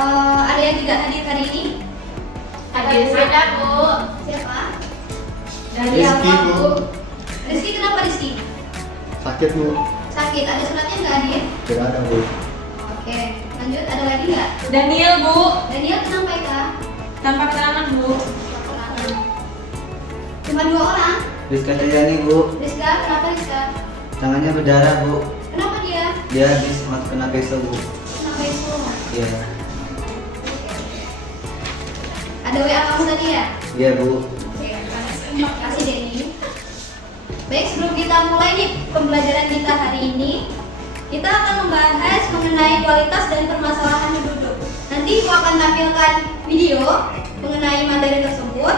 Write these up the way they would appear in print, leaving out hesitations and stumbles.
Ada yang tidak hadir hari ini? Ada Bu. Siapa? Dari Rizky, apa Bu. Bu? Rizky, kenapa Rizky? Sakit Bu, Sakit, ada suratnya nggak hadir? tidak ada Bu. Oke, lanjut, ada lagi nggak? Daniel Bu. Daniel kenapa ya? Tanpa keterangan Bu. Cuma 2 orang? Rizka Triani Bu, Rizka, kenapa Rizka? tangannya berdarah Bu, Kenapa dia? dia habis kena peso Bu. Kenapa itu? Iya, Ada WA kamu tadi ya? iya Bu. Oke, terima kasih Denny. Baik, sebelum kita mulai nih pembelajaran kita hari ini, kita akan membahas mengenai kualitas dan permasalahan penduduk. Nanti Ibu akan tampilkan video mengenai materi tersebut.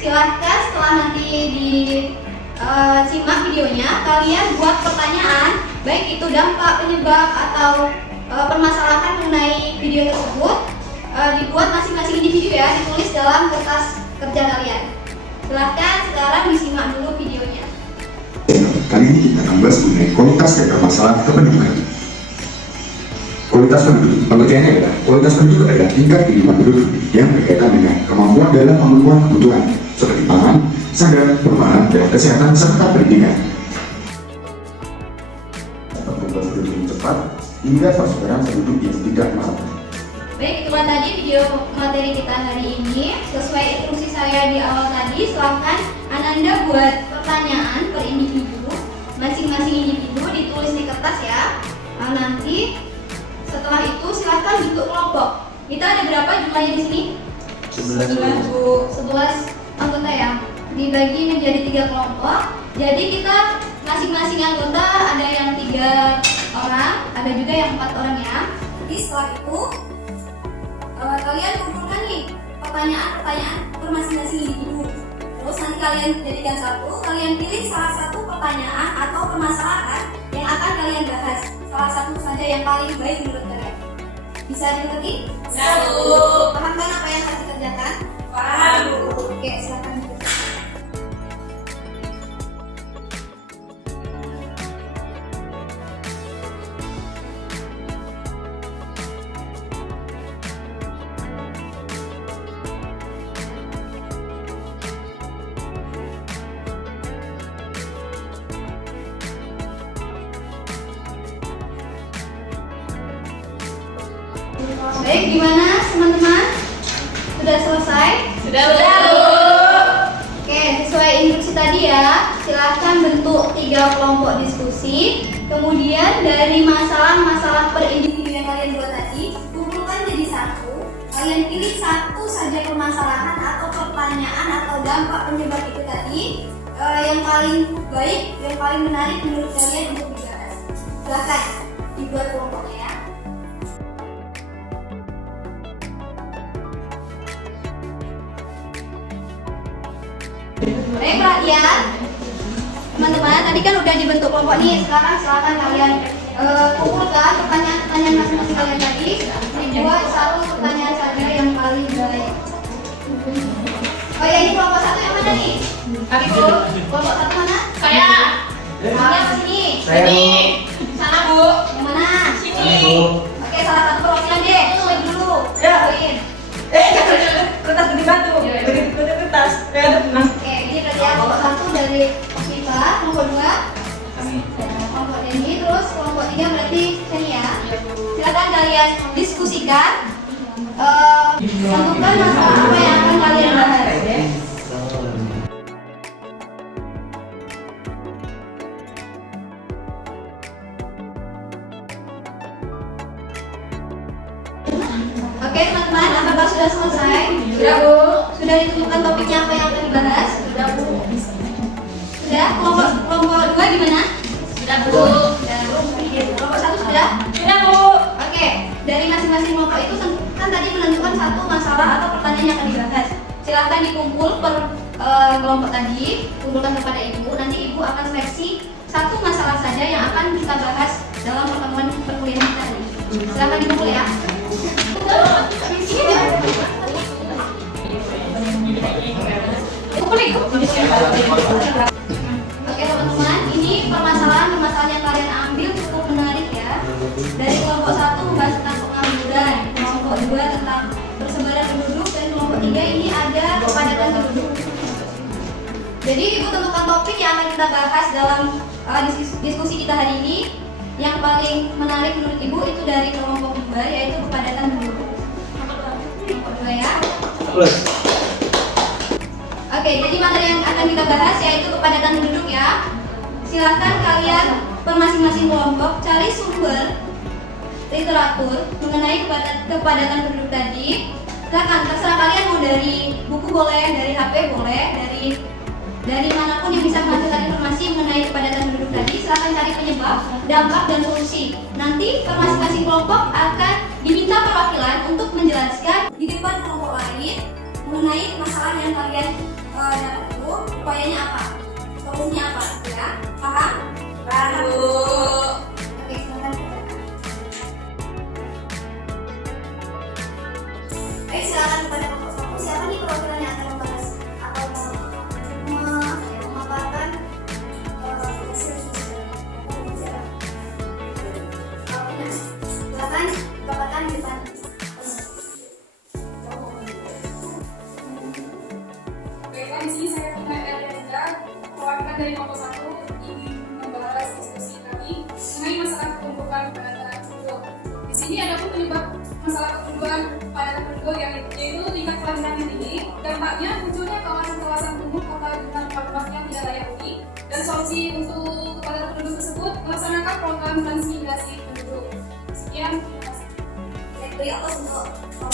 Silahkan setelah nanti disimak videonya, kalian buat pertanyaan, baik itu dampak, penyebab, atau permasalahan mengenai video tersebut. Dibuat masing-masing individu ya, ditulis dalam kertas kerja kalian. Silahkan sekarang disimak dulu videonya. Kali ini kita akan bahas mengenai kualitas dan permasalahan kependudukan. Kualitas penduduk, pengertiannya adalah kualitas penduduk adalah tingkat kehidupan penduduk yang berkaitan dengan kemampuan dalam memenuhi kebutuhan seperti pangan, sandang, perumahan, dan kesehatan serta pendidikan. Pertumbuhan penduduk yang cepat hingga persebaran penduduk yang tidak merata. Baik, itulah tadi video materi kita hari ini. Sesuai instruksi saya di awal tadi, silahkan Ananda buat pertanyaan per individu. Masing-masing individu ditulis di kertas ya. Nah, nanti setelah itu silahkan bentuk kelompok. Kita ada berapa jumlahnya di sini? 11 Bu. 11 anggota ya. Dibagi menjadi 3 kelompok. Jadi kita masing-masing anggota ada yang 3 orang, ada juga yang 4 orang ya. Jadi setelah itu kalian kumpulkan nih pertanyaan-pertanyaan per masing-masing individu. Terus nanti kalian jadikan satu, kalian pilih salah satu pertanyaan atau permasalahan yang akan kalian bahas. Salah satu saja yang paling baik menurut kalian. Bisa dimengerti? Bisa, Bu. Paham kan apa yang harus dikerjakan? Paham Bu. Oke, silakan dikerjakan. Baik, gimana teman-teman? Sudah selesai? Sudah Bu. Oke, sesuai instruksi tadi ya, silahkan bentuk 3 kelompok diskusi. Kemudian dari masalah-masalah per individu yang kalian buat tadi, kumpulkan jadi satu. Kalian pilih satu saja permasalahan atau pertanyaan atau dampak penyebab itu tadi yang paling baik, yang paling menarik menurut kalian untuk dibahas. Silahkan dibuat kelompoknya ya. Baik, perhatian teman-teman, tadi kan udah dibentuk kelompok nih. Sekarang silakan kalian kumpulkan pertanyaan-pertanyaan masing-masing kalian tadi, dibuat satu pertanyaan saja yang paling baik. Oh ya, ini kelompok satu yang mana nih? Kaki Bu. Kelompok satu mana? Saya. Kalian ke sini. Saya Bu. Sana Bu. Yang mana? Ini Bu. Oke, salah satu perwakilan deh. Poin dulu. Ya. Poin. Kertas gede batu. Gede kertas. Ya, tenang. Oke, ini berarti ya kelompok satu dari Viva, kelompok 2 kelompok Denny, terus kelompok 3 berarti Seni ya. Silakan kalian diskusikan, tentukan masalah apa yang akan kalian bahas. Oke teman-teman, apakah sudah selesai? Sudah Bu. Sudah ditentukan topiknya apa yang akan dibahas? Sudah Bu. Sudah? Kelompok 2 gimana? Sudah Bu. Sudah. Kelompok 1 sudah? Sudah Bu. Oke, dari masing-masing kelompok itu kan tadi menentukan satu masalah atau pertanyaan yang akan dibahas. Silahkan dikumpul per kelompok tadi, kumpulkan kepada ibu. Nanti ibu akan seleksi satu masalah saja yang akan kita bahas dalam pertemuan perkuliahan kita ini. Silahkan dikumpul ya. Oke teman-teman, ini permasalahan yang kalian ambil cukup menarik ya. Dari kelompok 1 membahas tentang pengangguran, kelompok 2 tentang 3 ini ada kepadatan penduduk. Jadi Ibu tentukan topik yang akan kita bahas dalam diskusi kita hari ini. Yang paling menarik menurut Ibu itu dari kelompok 2, yaitu kepadatan penduduk. Kelompok 2 ya. Oke, jadi materi yang akan kita bahas yaitu kepadatan penduduk ya. Silahkan kalian per masing-masing kelompok cari sumber literatur mengenai kepadatan penduduk tadi. Silakan, terserah kalian mau dari buku boleh, dari HP boleh, dari manapun yang bisa menghasilkan informasi mengenai kepadatan penduduk tadi. Silakan cari penyebab, dampak, dan solusi. Nanti per masing-masing kelompok akan diminta perwakilan untuk menjelaskan di depan kelompok lain mengenai masalah yang kalian dapat itu, upayanya apa, solusinya apa, ya? Paham? Paham. Oke, silakan. Baik, silakan kepada kelompok. Siapa nih perwakilan yang akan membahas atau memaparkan silakan dapatkan di depan. Baiklah, di sini saya punya Erlenda, perwakilan dari kelompok 1 ingin membahas diskusi kami mengenai masalah ketumbukan kepadatan penduduk. Di sini ada pun penyebab masalah ketumbukan kepadatan penduduk yaitu tingkat kelahiran yang tinggi, dampaknya munculnya kawasan-kawasan kumuh kota dengan rumah yang tidak layak huni, dan solusi untuk kepadatan penduduk tersebut melaksanakan program transmigrasi penduduk. Sekian, terima kasih. Beri aplaus untuk kelompok.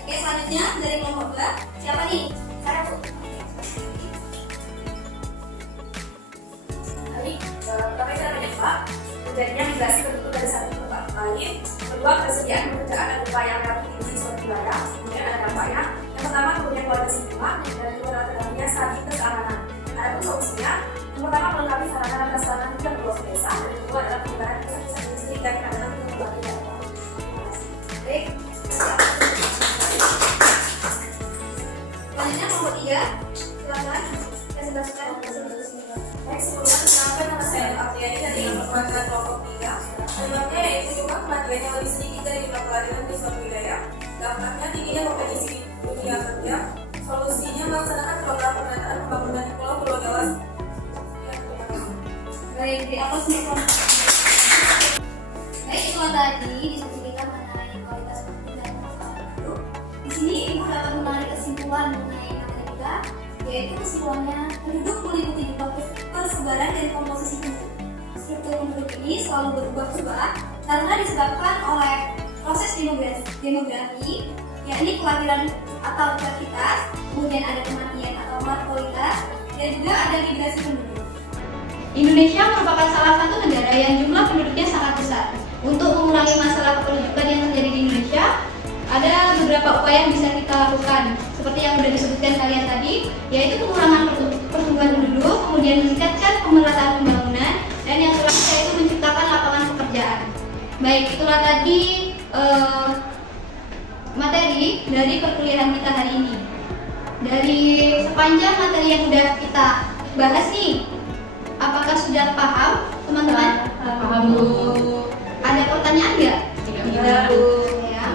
Oke, selanjutnya dari kelompok 2, siapa nih? Sarah, Bu. Kami cara menyebab terjadinya migrasi penduduk dari satu tempat ke lain. Kedua, ketersediaan pekerjaan dan upaya yang relatif tinggi seperti layak. Kemudian ada dampaknya. Yang pertama, kemudian kualitas lingkungan dan juga terjadinya stabilitas keamanan. Adapun solusinya, yang pertama melengkapi sarana dan prasarana dan pelosok desa, dan kedua adalah penyebaran pusat-pusat industri dan keamanan untuk membantu daerah. Baik. Selanjutnya kelompok 3, silakan presentasikan. Baik, sebelumnya perkenalkan nama saya Apriani dari perwakilan kelompok 3. Penyebabnya yaitu jumlah kematian yang lebih sedikit dari jumlah kelahiran di suatu wilayah. Dampaknya tingginya kompetensi dunia kerja. Solusinya melaksanakan program penataan pembangunan di Pulau Jawa. Baik, di atas nih kelompok. Baik, itu tadi diskusi kita mengenai kualitas penduduk dan masalah penduduk. Di sini Ibu dapat menarik kesimpulan mengenai materi kita, yaitu kesimpulannya penduduk meliputi jumlah persebaran dan komposisi penduduk. Struktur penduduk ini selalu berubah-ubah karena disebabkan oleh proses demografi, yakni kelahiran atau fertilitas, kemudian ada kematian atau mortalitas, dan juga ada migrasi penduduk. Indonesia merupakan salah satu negara yang jumlah penduduknya sangat besar. Untuk mengurangi masalah kependudukan yang terjadi di Indonesia, ada beberapa upaya yang bisa kita lakukan, seperti yang sudah disebutkan kalian tadi, yaitu pengurangan pertumbuhan penduduk, kemudian meningkatkan pemerataan pembangunan, dan yang terakhir yaitu menciptakan lapangan pekerjaan. Baik, itulah tadi materi dari perkuliahan kita hari ini. Dari sepanjang materi yang sudah kita bahas nih, apakah sudah paham teman-teman? Paham, Bu. Ada pertanyaan nggak? Tidak, Bu. Ya,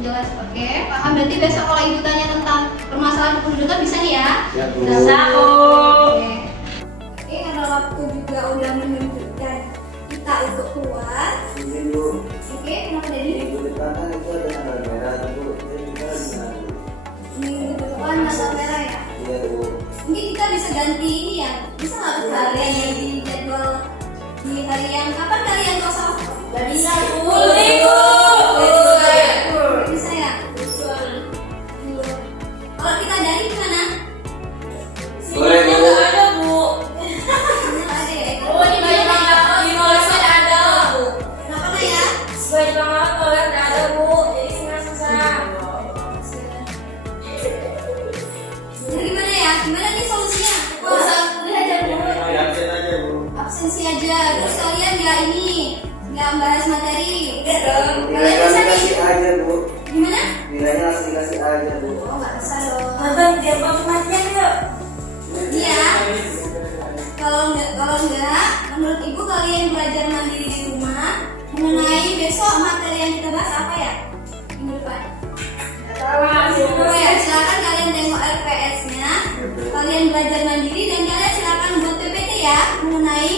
jelas. Oke, paham. Berarti besok kalau Ibu tanya tentang permasalahan kependudukan bisa nih ya? Ya, Bu. Bisa, Bu. Oke, karena waktu juga udah menunjukkan kita untuk keluar. Ini Bu, Oke, kenapa jadi? minggu depan kan itu ada tanggal merah tuh Bu. Ini kita gimana Bu? Minggu depan tanggal merah ya? Iya Bu. Mungkin kita bisa ganti ini ya? Bisa nggak hari di jadwal di hari yang kapan kalian kosong? Gak bisa, Bu. Bisa ya? Kalau kita dari gimana? Boleh, Bu. Nggak ada, Bu. Nggak ada ya? Oh, di Malaysia ada, Bu. Kenapa nggak ya? Sebagai banget toilet nggak ada, Bu. Jadi susah. Nah, gimana ya? Gimana nih solusinya? Absen aja Bu. Absensi aja. Terus kalian nggak ini, nggak membahas materi. Iya, Kalian bisa nih? aja Bu. Gimana? Nilainya langsung dikasih aja Bu. Oh, nggak bisa dong. Nonton dia kematian yuk. Iya. Kalau enggak, menurut Ibu kalian belajar mandiri di rumah mengenai besok materi yang kita bahas apa ya? Minggu depan. Oh ya, silakan kalian tengok LPS-nya. Kalian belajar mandiri dan kalian silakan buat PPT ya mengenai